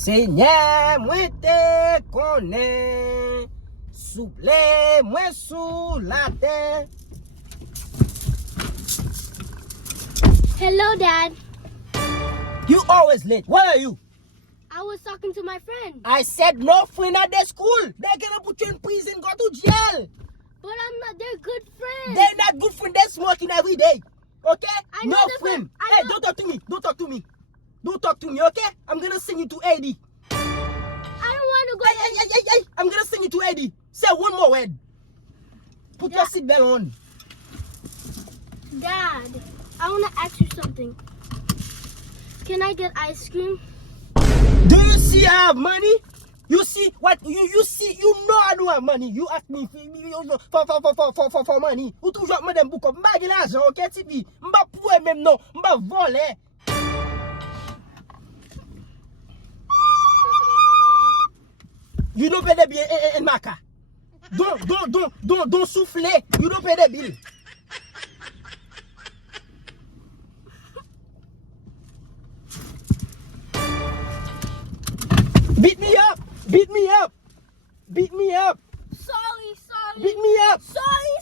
Seigneur, moi te connais. Souple, moi sous la terre. Hello, Dad. You always late. Where are you? I was talking to my friend. I said no friend at the school. They're gonna put you in prison, go to jail. But I'm not. They're good friends. They're not good friends. They're smoking every day. Okay? I know No the friend. I Hey, know- don't talk to me. Don't talk to me. Don't talk to me, okay? I'm gonna send you to AD. I don't want to go. Hey. I'm gonna send you to AD. Say one more word. Put your seatbelt on. Dad, I want to ask you something. Can I get ice cream? Do you see I have money? You see what you see? You know I don't have money. You ask me for money. Ou toujours me dem bouko. M'ba gen l'argent, ok, tipi. M'ba poué même non. M'ba voler. You don't pay the bill in Maka. Don't souffler. You don't pay the bill. Beat me up. Beat me up. Beat me up. Sorry. Beat me up. Sorry.